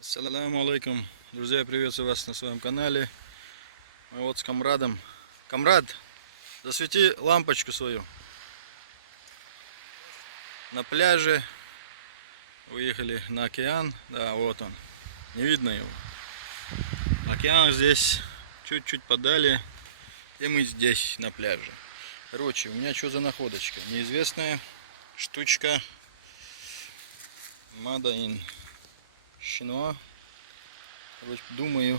Ассаламу алейкум. Друзья, приветствую вас на своем канале. Мы вот с Камрадом. Камрад, засвети лампочку свою. На пляже. Выехали на океан. Да, вот он. Не видно его. Океан здесь чуть-чуть подали. И мы здесь на пляже. Короче, у меня что за находочка? Неизвестная штучка. Made in China. Короче, думаю,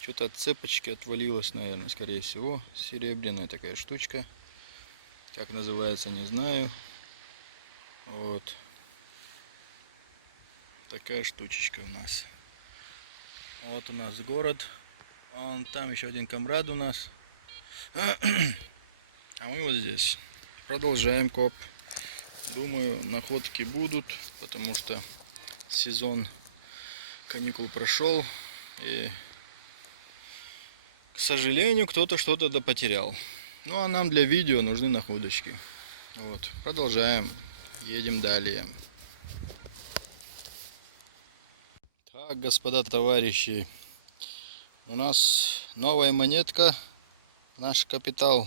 что-то от цепочки отвалилось, наверное, скорее всего. Серебряная такая штучка. Как называется, не знаю. Вот. Такая штучечка у нас. Вот у нас город. Вон там еще один Камрад у нас. А мы вот здесь. Продолжаем коп. Думаю, находки будут, потому что сезон каникул прошел. И, к сожалению, кто-то что-то потерял. Ну а нам для видео нужны находочки. Вот. Продолжаем. Едем далее. Так, господа товарищи. У нас новая монетка. Наш капитал.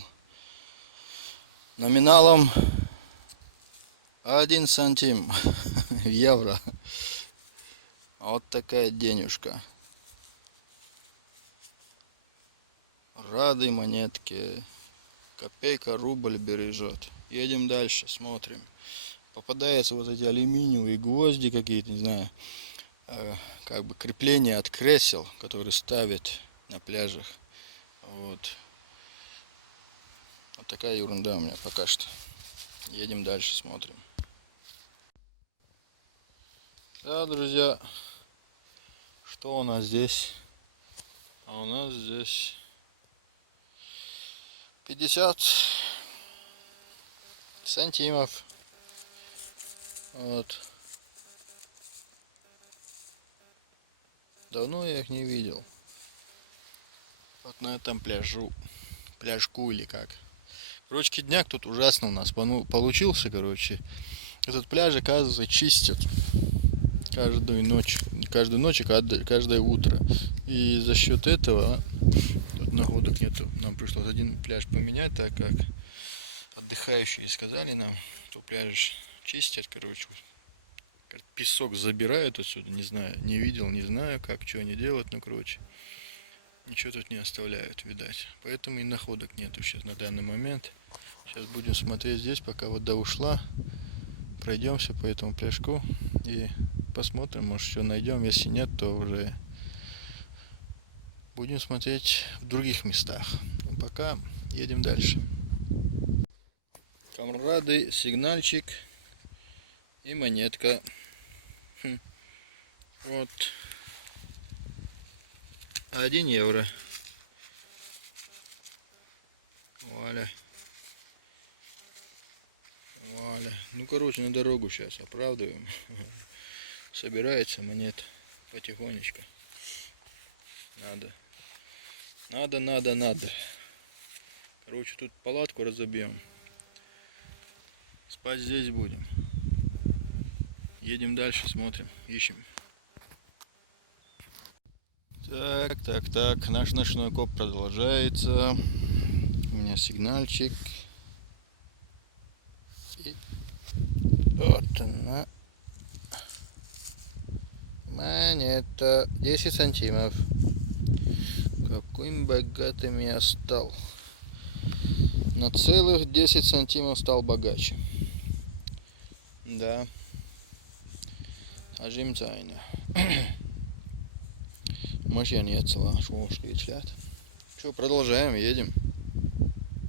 Номиналом 1 сантим евро. Вот такая денежка. Рады монетки. Копейка рубль бережет. Едем дальше, смотрим. Попадаются вот эти алюминиевые гвозди какие-то, не знаю, как бы крепления от кресел, которые ставят на пляжах. Вот. Вот такая ерунда у меня пока что. Едем дальше, смотрим. Да, друзья, что у нас здесь? А у нас здесь 50 сантимов. Вот. Давно я их не видел. Вот на этом пляжку или как. Короче, кидняк тут ужасно у нас получился, короче. Этот пляж, оказывается, чистят каждую ночь и каждое утро. И за счет этого тут находок нету. Нам пришлось один пляж поменять, так как отдыхающие сказали нам, что пляж чистят, короче. Песок забирают отсюда, не знаю, не видел, не знаю, как, что они делают, но, короче, ничего тут не оставляют, видать. Поэтому и находок нету сейчас на данный момент. Сейчас будем смотреть здесь, пока вода ушла. Пройдемся по этому пляжку и посмотрим, может, что найдем. Если нет, то уже будем смотреть в других местах. Но пока едем дальше. Камрады, сигнальчик и монетка. Вот. 1 евро. Вуаля. Вуаля. Ну, короче, на дорогу сейчас оправдываем. Собирается монета потихонечку. Надо. Короче, тут палатку разобьем. Спать здесь будем. Едем дальше, смотрим, ищем. Так. Наш ночной коп продолжается. У меня сигнальчик. И вот она. Монета. 10 сантимов. Каким богатым я стал. На целых 10 сантимов стал богаче. Да. Ажимцайна. Машина нет цела, шумушки члят. Что, продолжаем, едем.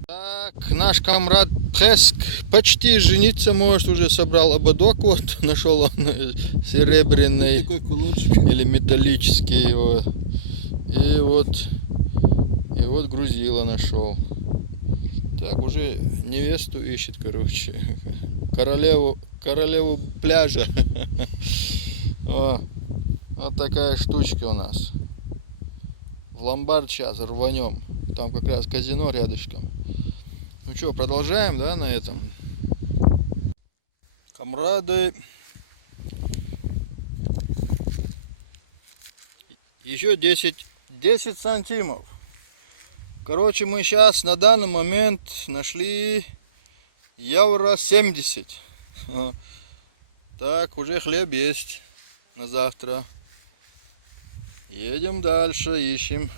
Так, наш Камрад Преск почти жениться может, уже собрал ободок, вот, нашел он серебряный или металлический его. И вот грузило нашел. Так, уже невесту ищет, короче. Королеву пляжа. О, вот такая штучка у нас. В ломбард сейчас рванем. Там как раз казино рядышком. Ну что, продолжаем, да, на этом? Камрады Еще 10 сантимов. Короче, мы сейчас на данный момент нашли евро 70. Так, уже хлеб есть на завтра. Едем дальше, ищем.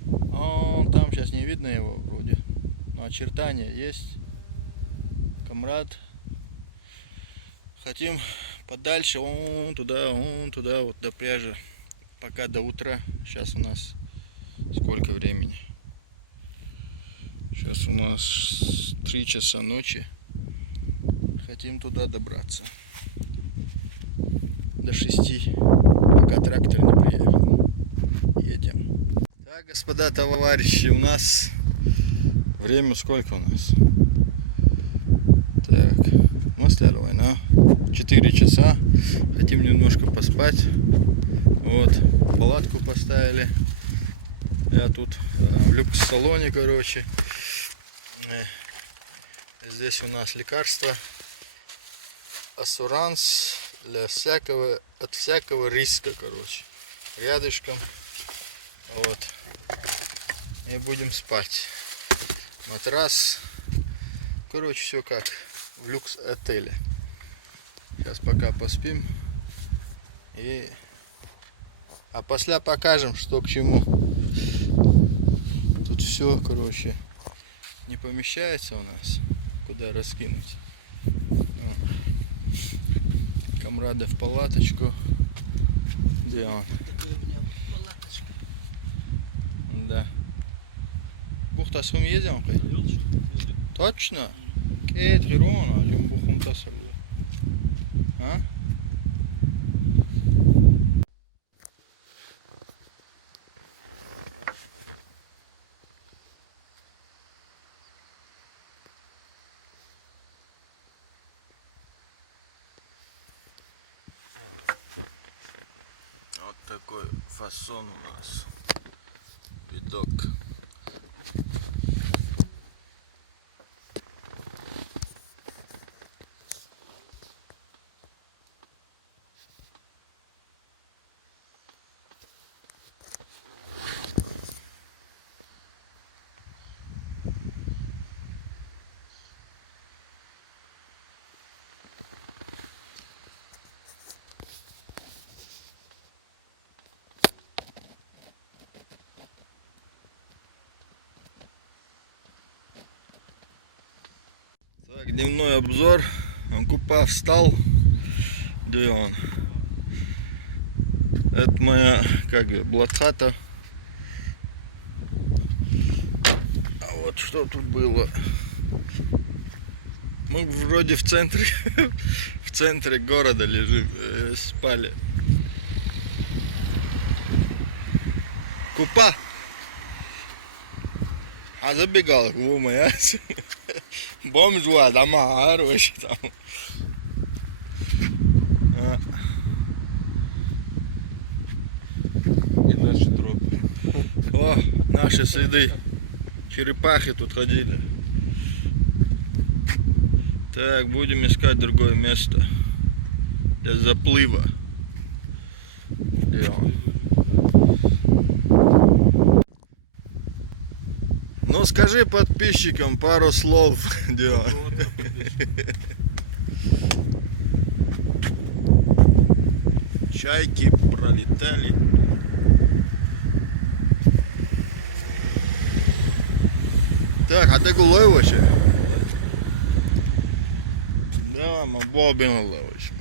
Там сейчас не видно его вроде. Но очертания есть. Камрад. Хотим подальше, вон туда, вот до пляжа. Пока до утра. Сейчас у нас сколько времени? Сейчас у нас 3 часа ночи. Хотим туда добраться. До 6. Пока трактор не приехал. Едем. Так, господа товарищи, у нас время сколько у нас? Так, мы стали война. 4 часа. Хотим немножко поспать. Вот, палатку поставили. Я тут в люкс-салоне, короче. Здесь у нас лекарства. Ассуранс для всякого, от всякого риска, короче. Рядышком. Вот. И будем спать. Матрас. Короче, все как в люкс-отеле. Сейчас пока поспим. А после покажем, что к чему. Тут все, короче, не помещается у нас. Куда раскинуть. Камрада в палаточку. Где он? Да. Бухтасым едем? Точно? Кейт Герона, чем Бухтасым. А? Вот такой фасон у нас. Видок. Так, дневной обзор. Купа встал. Где он? Это моя, блатхата. А вот что тут было. Мы вроде в центре, в центре города лежим, спали. Купа. А забегал, моя. Бомж вот, дома, хороший там. И наши тропы. О, наши следы. Черепахи тут ходили. Так, будем искать другое место для заплыва. Где он? Ну скажи подписчикам пару слов, где он? Чайки пролетали. Так, а ты гулой вообще? Да, мы бобин ловишь.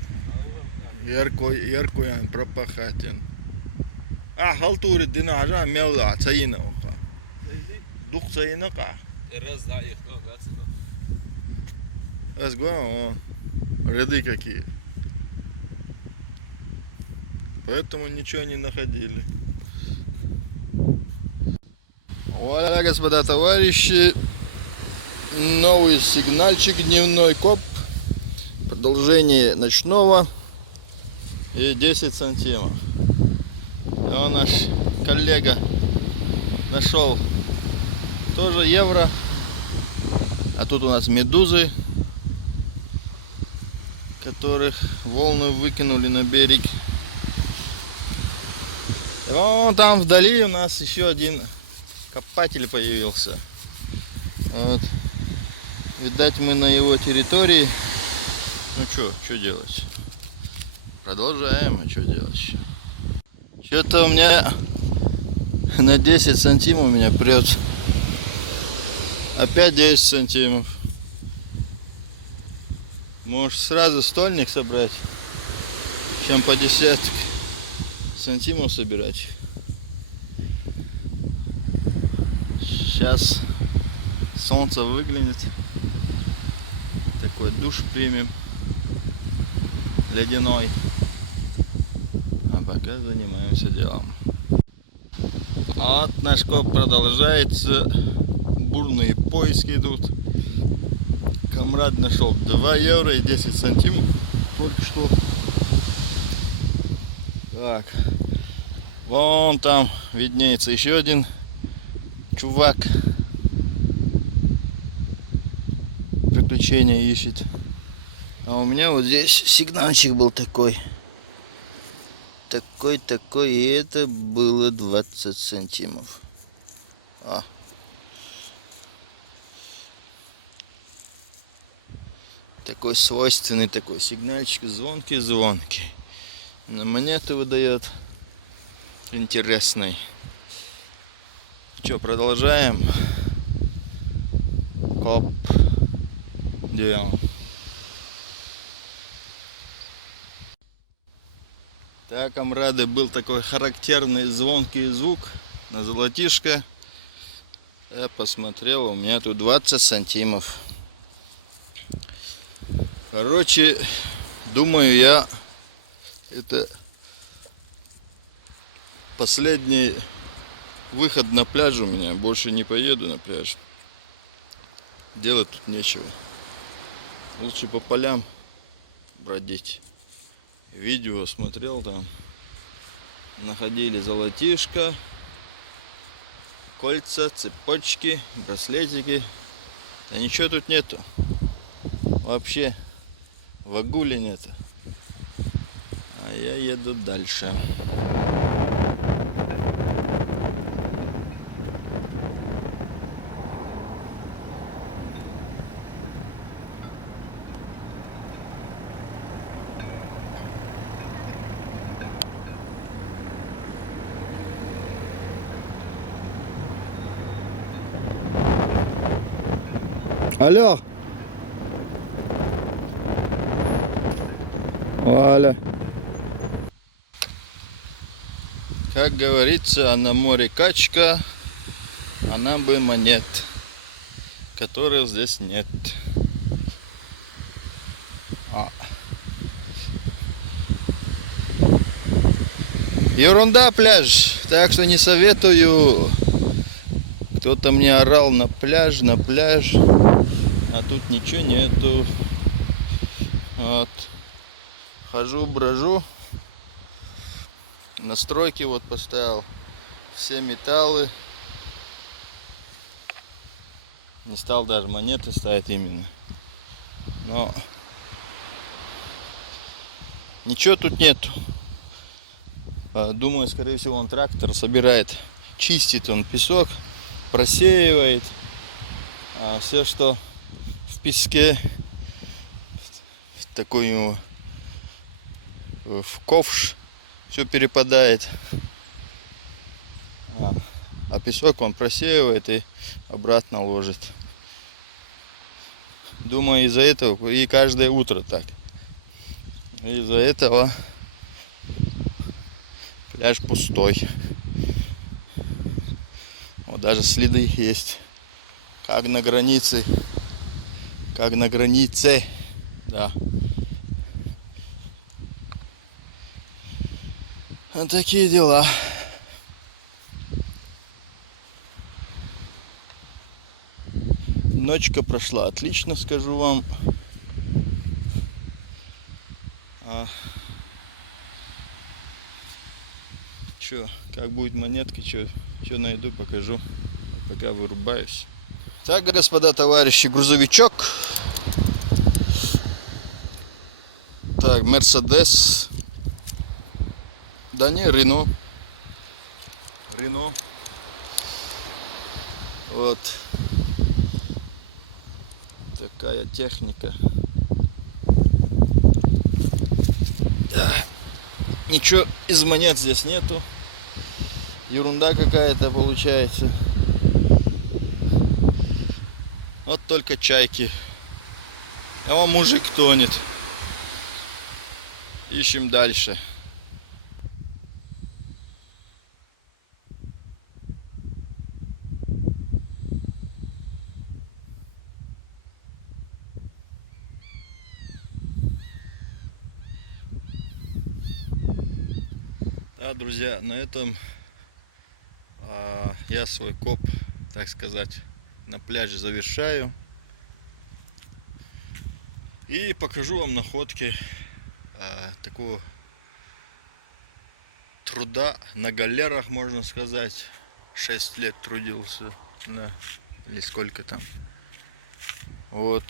Яркоян, пропахатен. А, халтури дина ажа мелда, цаина оха. Дух цаина ка. Раз да, их гацина. О, ряды какие. Поэтому ничего не находили. Вуаля, господа товарищи, новый сигнальчик, дневной коп, продолжение ночного и 10 сантимов. А наш коллега нашел тоже евро, а тут у нас медузы, которых волны выкинули на берег. Вон там вдали у нас еще один копатель появился. Вот. Видать, мы на его территории. Ну что делать? Продолжаем, а что делать еще? Что-то у меня на 10 сантимов у меня прет. Опять 10 сантимов. Можешь сразу стольник собрать, чем по десяток сантимов собирать. Сейчас солнце выглянет. Такой душ примем. Ледяной. А пока занимаемся делом. Вот наш коп продолжается. Бурные поиски идут. Камрад нашел 2 евро и 10 сантимов только что. Так. Вон там виднеется еще один чувак. Приключения ищет. А у меня вот здесь сигнальчик был такой. Такой. И это было 20 сантимов. Такой свойственный такой сигнальчик. Звонкий. На монету выдает. Интересный. Что, продолжаем. Коп. Делаем. Так, камрады, был такой характерный звонкий звук на золотишко. Я посмотрел, у меня тут 20 сантимов. Короче, думаю я, это последний выход на пляж у меня. Больше не поеду на пляж. Делать тут нечего. Лучше по полям бродить. Видео смотрел там. Находили золотишко, кольца, цепочки, браслетики. Да ничего тут нету. Вообще вагули нету. А я еду дальше. Алло. Валя. Как говорится, на море качка, а нам бы монет, которых здесь нет. Ерунда пляж, так что не советую. Кто-то мне орал на пляж, а тут ничего нету. Вот. Хожу, брожу. Настройки вот поставил. Все металлы. Не стал даже монеты ставить именно. Но ничего тут нету. Думаю, скорее всего, он трактор собирает, чистит он песок, просеивает. А все, что в песке, в такой в ковш, все перепадает. А песок он просеивает и обратно ложит. Думаю, из-за этого и каждое утро так. Из-за этого пляж пустой. Вот даже следы есть. Как на границе. Да. Вот такие дела. Ночка прошла отлично, скажу вам. Чё, как будет монетка, чё найду, покажу. Пока вырубаюсь. Так, господа товарищи, грузовичок. Так, Мерседес. Да не, Рено. Рено. Вот такая техника. Да. Ничего из монет здесь нету. Ерунда какая-то получается. Вот только чайки. А вон мужик тонет. Ищем дальше. Да, друзья, на этом я свой коп, так сказать, на пляже завершаю. И покажу вам находки такого труда на галерах, можно сказать. 6 лет трудился или сколько там. Вот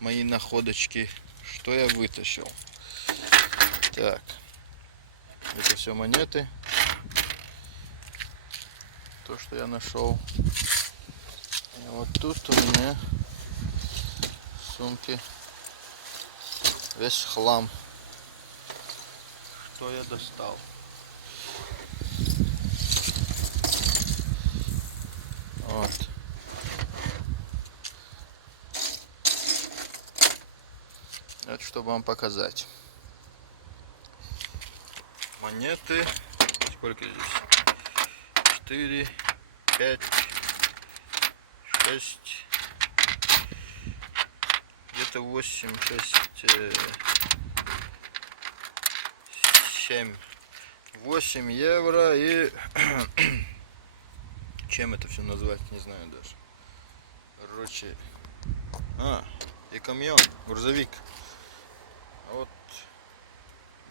мои находочки, что я вытащил. Так, это все монеты. То, что я нашел. И вот тут у меня в сумке весь хлам, что я достал. Вот. Это чтобы вам показать. Монеты. Сколько здесь? 4, 5, 6, где-то 8, 6, 7, 8 евро и чем это все назвать, не знаю даже. Короче, и камьон, грузовик. Вот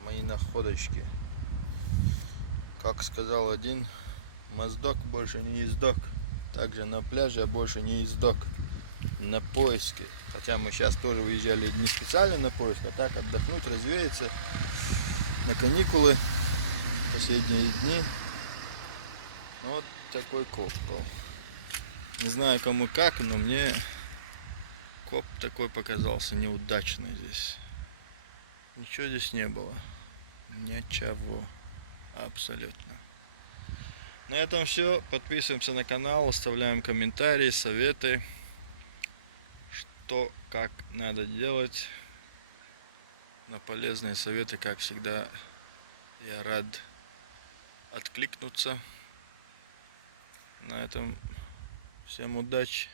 мои находочки. Как сказал один, моздок больше не ездок. Также на пляже больше не ездок. На поиске. Хотя мы сейчас тоже выезжали не специально на поиск, а так отдохнуть, развеяться. На каникулы. Последние дни. Вот такой коп был. Не знаю кому как, но мне коп такой показался неудачный здесь. Ничего здесь не было. Ничего. Абсолютно. На этом все. Подписываемся на канал, оставляем комментарии, советы, что, как надо делать. На полезные советы, как всегда, я рад откликнуться. На этом всем удачи.